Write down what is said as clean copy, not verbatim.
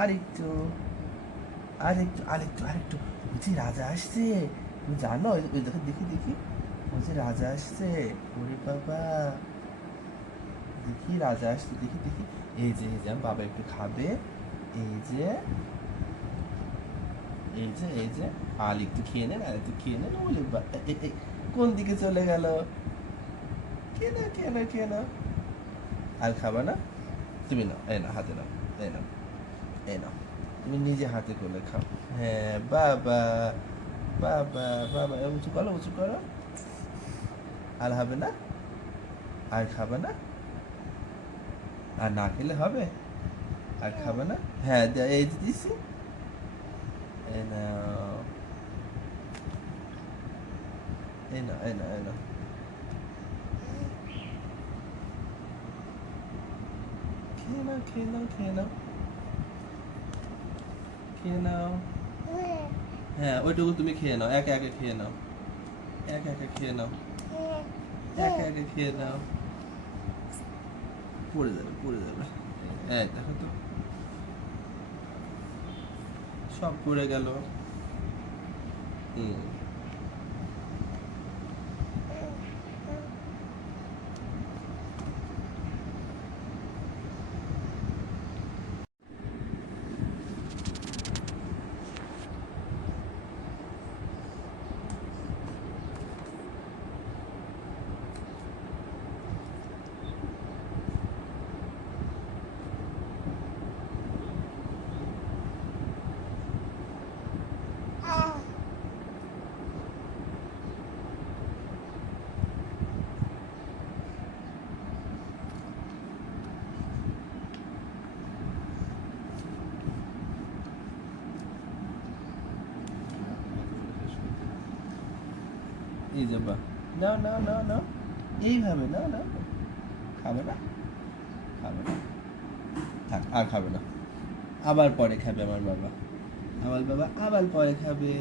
আরেকটু, আরেকটু, আরেকটু, আরেকটু। বলছি রাজা আসছে। তুমি জানো? ওই ওই দেখো, দেখি দেখি। বলছি রাজা আসছে। ওরে বাবা! দেখি রাজা আসছে, দেখি দেখি। এই যে আমার বাবা একটু খাবে। এই যে, এই যে আর একটু খেয়ে নেন, আর একটু খেয়ে নেন। ওরে কোন দিকে চলে গেল? খেয়ে নাও, খেয়ে নাও, খেয়ে নাও। আর খাবা না? তুমি নাও, এই নাও, হাতে নাও। এই নাও, এই নাও। তুমি নিজে হাতে করে খাও। হ্যাঁ, বাবা, বাবা, বাবা। উঁচু করো, উঁচু করো। আর হবে না? আর খাবে না? আর না খেলে হবে? আর খাবে না? হ্যাঁ, এই যে দিছি। এই নাও, এই নাও, এই নাও, এই নাও। খেয়ে নাও, খেয়ে নাও, খেয়ে নাও, খেয়ে নাও। হ্যাঁ, ওইটুকু তুমি খেয়ে নাও, একে একে খেয়ে নাও। একে একে খেয়ে নাও, একে একে খেয়ে নাও। পড়ে যাবে, পড়ে যাবে। এই দেখো তো, সব পড়ে গেল। হুম। এই যে বাহ, নাও নাও নাও নাও। এইভাবে নাও নাও। খাবে না? খাবে না? থাক, আর খাবে না। আবার পরে খাবে আমার বাবা। আমার বাবা আবার পরে খাবে।